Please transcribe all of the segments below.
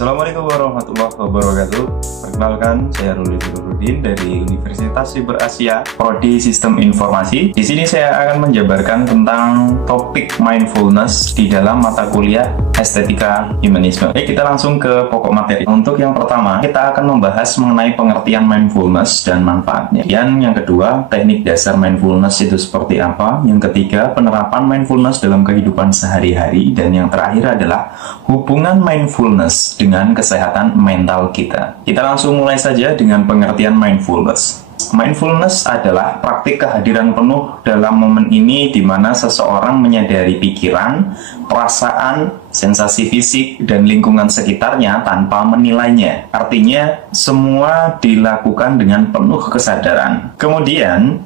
Assalamualaikum warahmatullahi wabarakatuh. Perkenalkan, saya Ruli Firudin dari Universitas Siber Asia, Prodi Sistem Informasi. Di sini saya akan menjabarkan tentang topik mindfulness di dalam mata kuliah Estetika Humanisme. Oke, kita langsung ke pokok materi. Untuk yang pertama, kita akan membahas mengenai pengertian mindfulness dan manfaatnya. Dan yang kedua, teknik dasar mindfulness itu seperti apa. Yang ketiga, penerapan mindfulness dalam kehidupan sehari-hari. Dan yang terakhir adalah hubungan mindfulness dengan kesehatan mental kita. Kita langsung mulai saja dengan pengertian mindfulness. Mindfulness adalah praktik kehadiran penuh dalam momen ini di mana seseorang menyadari pikiran, perasaan, sensasi fisik, dan lingkungan sekitarnya tanpa menilainya. Artinya, semua dilakukan dengan penuh kesadaran. Kemudian,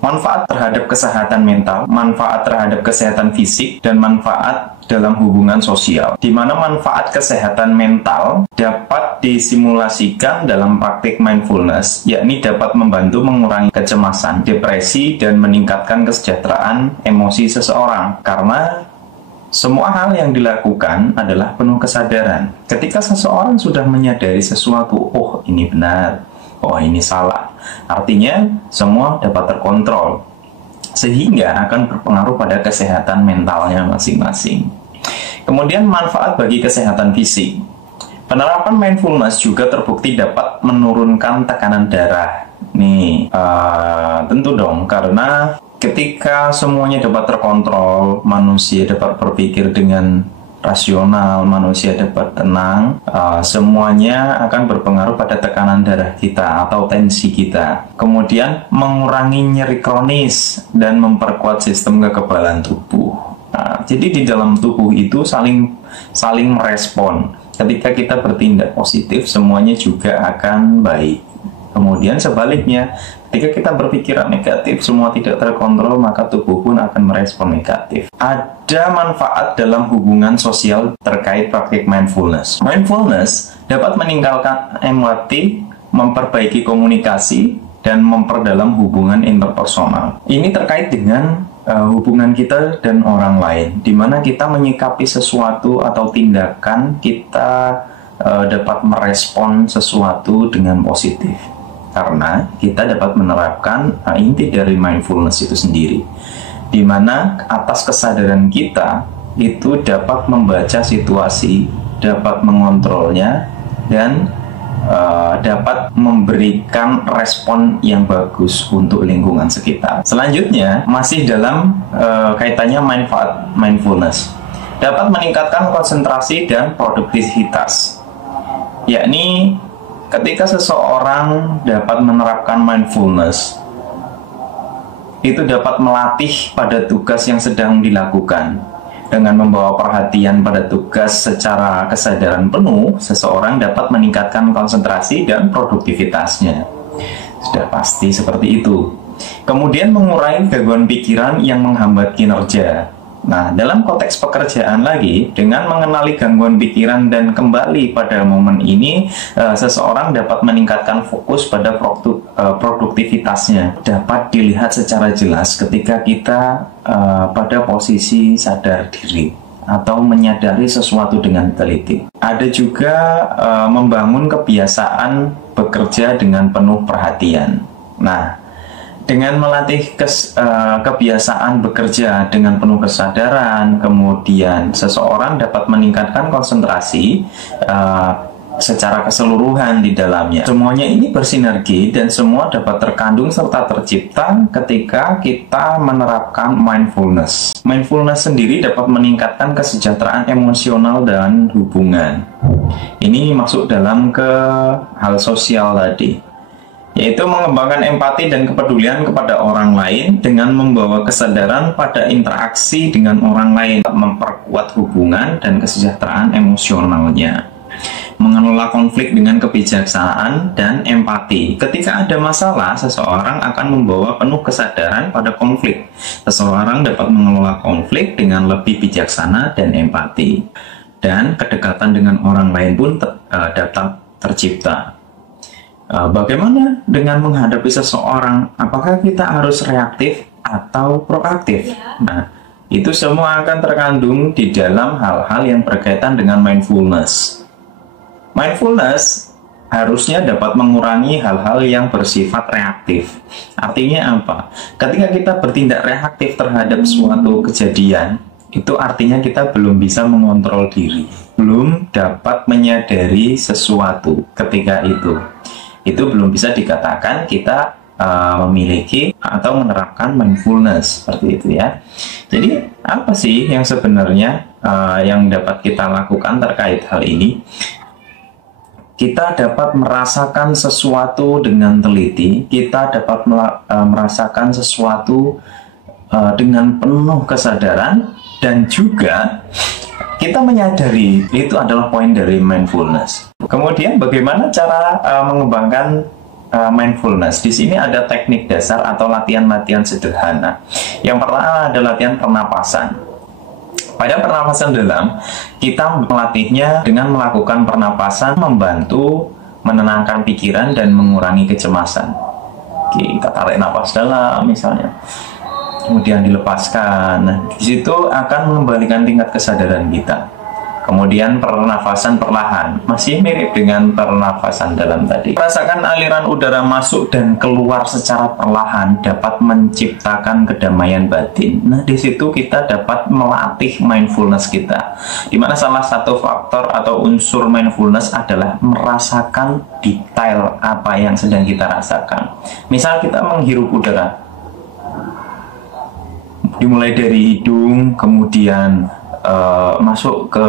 manfaat terhadap kesehatan mental, manfaat terhadap kesehatan fisik, dan manfaat dalam hubungan sosial, di mana manfaat kesehatan mental dapat disimulasikan dalam praktik mindfulness, yakni dapat membantu mengurangi kecemasan, depresi, dan meningkatkan kesejahteraan emosi seseorang, karena semua hal yang dilakukan adalah penuh kesadaran. Ketika seseorang sudah menyadari sesuatu, oh ini benar, oh ini salah, artinya semua dapat terkontrol, sehingga akan berpengaruh pada kesehatan mentalnya masing-masing. Kemudian manfaat bagi kesehatan fisik. Penerapan mindfulness juga terbukti dapat menurunkan tekanan darah. Tentu dong, karena ketika semuanya dapat terkontrol, manusia dapat berpikir dengan rasional, manusia dapat tenang, semuanya akan berpengaruh pada tekanan darah kita atau tensi kita. Kemudian mengurangi nyeri kronis dan memperkuat sistem kekebalan tubuh. Jadi di dalam tubuh itu saling merespon. Ketika kita bertindak positif, semuanya juga akan baik. Kemudian sebaliknya, ketika kita berpikiran negatif, semua tidak terkontrol, maka tubuh pun akan merespon negatif. Ada manfaat dalam hubungan sosial terkait praktik mindfulness. Mindfulness dapat meningkatkan empati, memperbaiki komunikasi, dan memperdalam hubungan interpersonal. Ini terkait dengan hubungan kita dan orang lain, di mana kita menyikapi sesuatu atau tindakan, kita dapat merespon sesuatu dengan positif. Karena kita dapat menerapkan inti dari mindfulness itu sendiri, di mana atas kesadaran kita itu dapat membaca situasi, dapat mengontrolnya, dan dapat memberikan respon yang bagus untuk lingkungan sekitar. Selanjutnya, masih dalam kaitannya manfaat mindfulness, dapat meningkatkan konsentrasi dan produktivitas, yakni ketika seseorang dapat menerapkan mindfulness, itu dapat melatih pada tugas yang sedang dilakukan. Dengan membawa perhatian pada tugas secara kesadaran penuh, seseorang dapat meningkatkan konsentrasi dan produktivitasnya. Sudah pasti seperti itu. Kemudian mengurangi gangguan pikiran yang menghambat kinerja. Nah, dalam konteks pekerjaan lagi, dengan mengenali gangguan pikiran dan kembali pada momen ini, seseorang dapat meningkatkan fokus pada produktivitasnya. Dapat dilihat secara jelas ketika kita pada posisi sadar diri atau menyadari sesuatu dengan teliti. Ada juga membangun kebiasaan bekerja dengan penuh perhatian. Nah, dengan melatih kebiasaan bekerja dengan penuh kesadaran, kemudian seseorang dapat meningkatkan konsentrasi secara keseluruhan di dalamnya. Semuanya ini bersinergi dan semua dapat terkandung serta tercipta ketika kita menerapkan mindfulness. Mindfulness sendiri dapat meningkatkan kesejahteraan emosional dan hubungan. Ini masuk dalam ke hal sosial tadi, yaitu mengembangkan empati dan kepedulian kepada orang lain dengan membawa kesadaran pada interaksi dengan orang lain, memperkuat hubungan dan kesejahteraan emosionalnya, mengelola konflik dengan kebijaksanaan dan empati. Ketika ada masalah, seseorang akan membawa penuh kesadaran pada konflik. Seseorang dapat mengelola konflik dengan lebih bijaksana dan empati, dan kedekatan dengan orang lain pun dapat tercipta. Bagaimana dengan menghadapi seseorang? Apakah kita harus reaktif atau proaktif? Nah, itu semua akan terkandung di dalam hal-hal yang berkaitan dengan mindfulness. Mindfulness harusnya dapat mengurangi hal-hal yang bersifat reaktif. Artinya apa? Ketika kita bertindak reaktif terhadap suatu kejadian, itu artinya kita belum bisa mengontrol diri, belum dapat menyadari sesuatu ketika itu. Itu belum bisa dikatakan kita memiliki atau menerapkan mindfulness, seperti itu ya. Jadi apa sih yang sebenarnya yang dapat kita lakukan terkait hal ini? Kita dapat merasakan sesuatu dengan teliti, kita dapat merasakan sesuatu dengan penuh kesadaran, dan juga kita menyadari. Itu adalah poin dari mindfulness. Kemudian bagaimana cara mengembangkan mindfulness? Di sini ada teknik dasar atau latihan-latihan sederhana. Yang pertama adalah latihan pernapasan. Pada pernapasan dalam, kita melatihnya dengan melakukan pernapasan membantu menenangkan pikiran dan mengurangi kecemasan. Oke, kita tarik napas dalam misalnya, kemudian dilepaskan. Nah, di situ akan mengembalikan tingkat kesadaran kita. Kemudian pernafasan perlahan, masih mirip dengan pernafasan dalam tadi. Rasakan aliran udara masuk dan keluar secara perlahan dapat menciptakan kedamaian batin. Nah, di situ kita dapat melatih mindfulness kita. Dimana salah satu faktor atau unsur mindfulness adalah merasakan detail apa yang sedang kita rasakan. Misal kita menghirup udara, dimulai dari hidung, kemudian masuk ke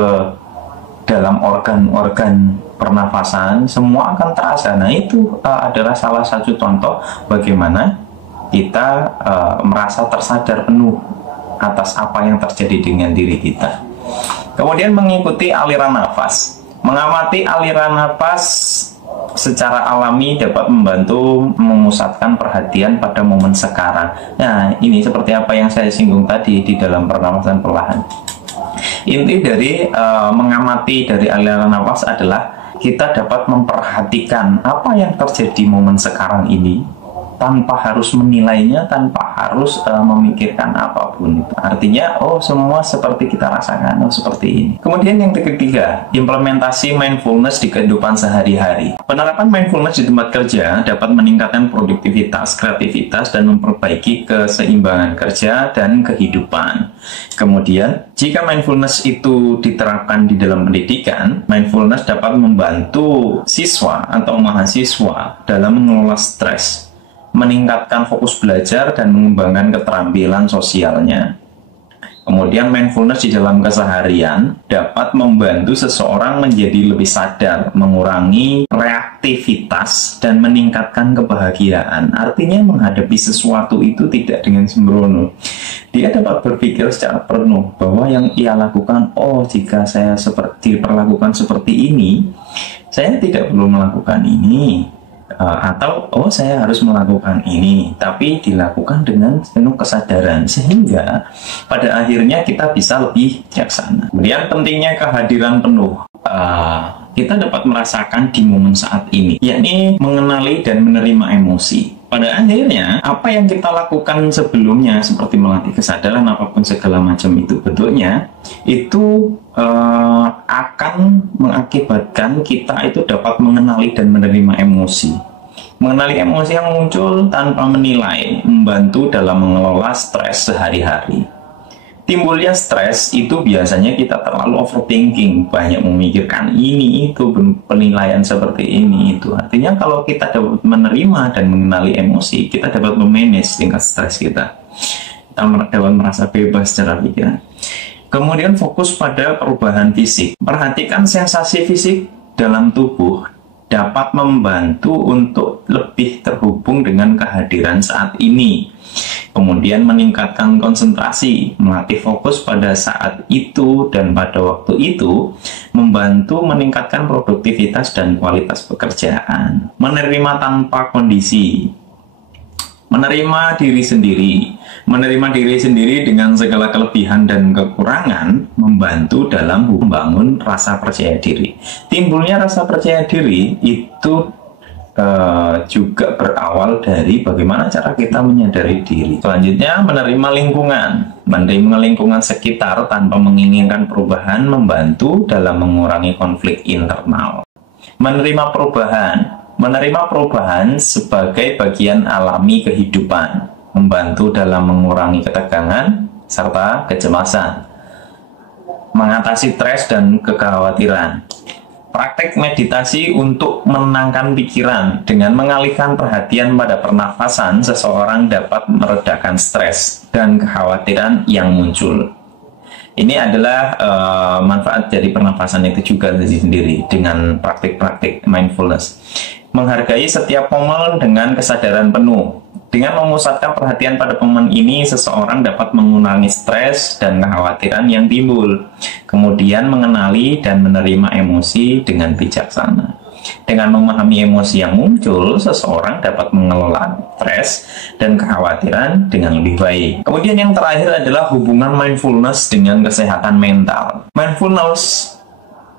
dalam organ-organ pernafasan, semua akan terasa. Nah, itu adalah salah satu contoh bagaimana kita merasa tersadar penuh atas apa yang terjadi dengan diri kita. Kemudian mengikuti aliran nafas. Mengamati aliran nafas secara alami dapat membantu memusatkan perhatian pada momen sekarang. Nah, ini seperti apa yang saya singgung tadi di dalam pernafasan perlahan. Inti dari mengamati dari aliran nafas adalah kita dapat memperhatikan apa yang terjadi momen sekarang ini tanpa harus menilainya, tanpa harus memikirkan apapun. Artinya, oh, semua seperti kita rasakan, oh seperti ini. Kemudian yang ketiga, implementasi mindfulness di kehidupan sehari-hari. Penerapan mindfulness di tempat kerja dapat meningkatkan produktivitas, kreativitas, dan memperbaiki keseimbangan kerja dan kehidupan. Kemudian, jika mindfulness itu diterapkan di dalam pendidikan, mindfulness dapat membantu siswa atau mahasiswa dalam mengelola stres, meningkatkan fokus belajar, dan mengembangkan keterampilan sosialnya. Kemudian mindfulness di dalam keseharian dapat membantu seseorang menjadi lebih sadar, mengurangi reaktivitas, dan meningkatkan kebahagiaan. Artinya menghadapi sesuatu itu tidak dengan sembrono. Dia dapat berpikir secara penuh bahwa yang ia lakukan, oh, jika saya diperlakukan seperti ini, saya tidak perlu melakukan ini. Atau, oh, saya harus melakukan ini, tapi dilakukan dengan penuh kesadaran, sehingga pada akhirnya kita bisa lebih bijaksana. Kemudian pentingnya kehadiran penuh. Kita dapat merasakan di momen saat ini, yakni mengenali dan menerima emosi. Pada akhirnya, apa yang kita lakukan sebelumnya, seperti melatih kesadaran, apapun segala macam itu bentuknya, itu akan mengakibatkan kita itu dapat mengenali dan menerima emosi. Mengenali emosi yang muncul tanpa menilai, membantu dalam mengelola stres sehari-hari. Timbulnya stres itu biasanya kita terlalu overthinking, banyak memikirkan ini, itu, penilaian seperti ini, itu. Artinya kalau kita dapat menerima dan mengenali emosi, kita dapat memanage tingkat stres kita. Kita dapat merasa bebas secara pikiran. Kemudian fokus pada perubahan fisik. Perhatikan sensasi fisik dalam tubuh dapat membantu untuk lebih terhubung dengan kehadiran saat ini. Kemudian meningkatkan konsentrasi, melatih fokus pada saat itu dan pada waktu itu, membantu meningkatkan produktivitas dan kualitas pekerjaan. Menerima tanpa kondisi. Menerima diri sendiri. Menerima diri sendiri dengan segala kelebihan dan kekurangan membantu dalam membangun rasa percaya diri. Timbulnya rasa percaya diri itu juga berawal dari bagaimana cara kita menyadari diri. Selanjutnya, menerima lingkungan. Menerima lingkungan sekitar tanpa menginginkan perubahan membantu dalam mengurangi konflik internal. Menerima perubahan. Menerima perubahan sebagai bagian alami kehidupan, membantu dalam mengurangi ketegangan serta kecemasan, mengatasi stres dan kekhawatiran. Praktek meditasi untuk menenangkan pikiran. Dengan mengalihkan perhatian pada pernafasan, seseorang dapat meredakan stres dan kekhawatiran yang muncul. Ini adalah manfaat dari pernafasan itu juga sendiri dengan praktik-praktik mindfulness. Menghargai setiap momen dengan kesadaran penuh. Dengan memusatkan perhatian pada momen ini, seseorang dapat mengurangi stres dan kekhawatiran yang timbul. Kemudian mengenali dan menerima emosi dengan bijaksana. Dengan memahami emosi yang muncul, seseorang dapat mengelola stres dan kekhawatiran dengan lebih baik. Kemudian yang terakhir adalah hubungan mindfulness dengan kesehatan mental. Mindfulness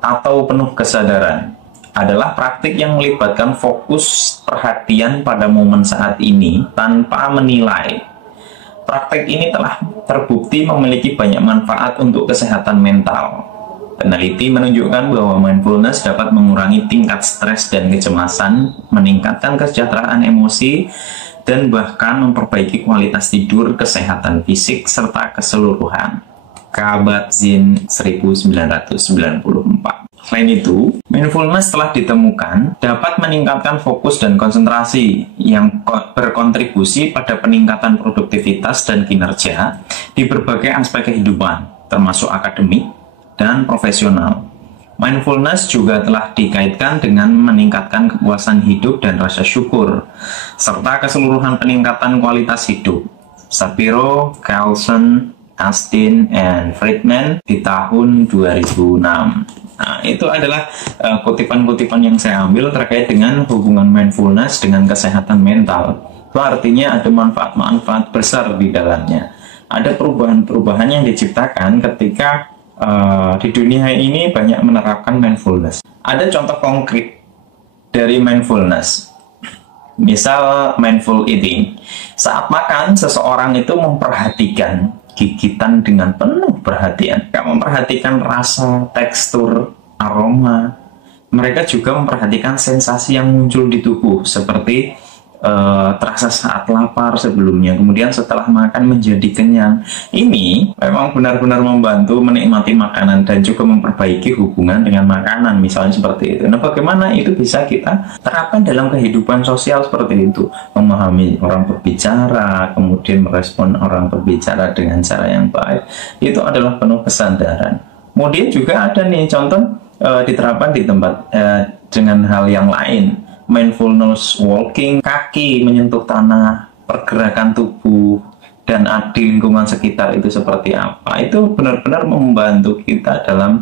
atau penuh kesadaran adalah praktik yang melibatkan fokus perhatian pada momen saat ini tanpa menilai. Praktik ini telah terbukti memiliki banyak manfaat untuk kesehatan mental. Peneliti menunjukkan bahwa mindfulness dapat mengurangi tingkat stres dan kecemasan, meningkatkan kesejahteraan emosi, dan bahkan memperbaiki kualitas tidur, kesehatan fisik, serta keseluruhan. Kabat-Zinn 1994. Selain itu, mindfulness telah ditemukan dapat meningkatkan fokus dan konsentrasi yang berkontribusi pada peningkatan produktivitas dan kinerja di berbagai aspek kehidupan, termasuk akademik dan profesional. Mindfulness juga telah dikaitkan dengan meningkatkan kepuasan hidup dan rasa syukur, serta keseluruhan peningkatan kualitas hidup. Shapiro, Carlson, Austin, and Friedman di tahun 2006. Nah, itu adalah kutipan-kutipan yang saya ambil terkait dengan hubungan mindfulness dengan kesehatan mental. Itu artinya ada manfaat-manfaat besar di dalamnya. Ada perubahan-perubahan yang diciptakan ketika di dunia ini banyak menerapkan mindfulness. Ada contoh konkret dari mindfulness. Misal mindful eating. Saat makan, seseorang itu memperhatikan gigitan dengan penuh perhatian. Mereka memperhatikan rasa, tekstur, aroma. Mereka juga memperhatikan sensasi yang muncul di tubuh, seperti terasa saat lapar sebelumnya, kemudian setelah makan menjadi kenyang. Ini memang benar-benar membantu menikmati makanan dan juga memperbaiki hubungan dengan makanan, misalnya seperti itu. Nah, bagaimana itu bisa kita terapkan dalam kehidupan sosial seperti itu? Memahami orang berbicara, kemudian merespon orang berbicara dengan cara yang baik, itu adalah penuh kesadaran. Kemudian juga ada nih contoh diterapkan di tempat dengan hal yang lain. Mindfulness walking, kaki menyentuh tanah, pergerakan tubuh, dan di lingkungan sekitar itu seperti apa. Itu benar-benar membantu kita dalam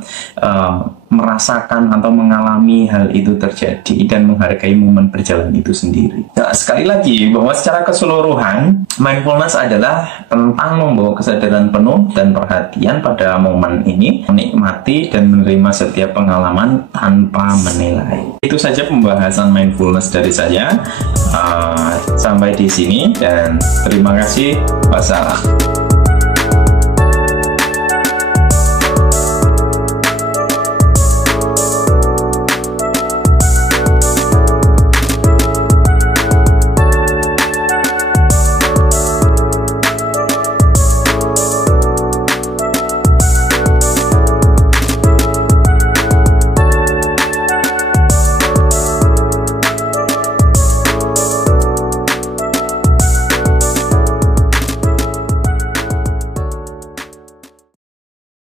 merasakan atau mengalami hal itu terjadi dan menghargai momen berjalan itu sendiri. Nah, sekali lagi, bahwa secara keseluruhan, mindfulness adalah tentang membawa kesadaran penuh dan perhatian pada momen ini, menikmati dan menerima setiap pengalaman tanpa menilai. Itu saja pembahasan mindfulness dari saya. Sampai di sini dan terima kasih. Wassalam.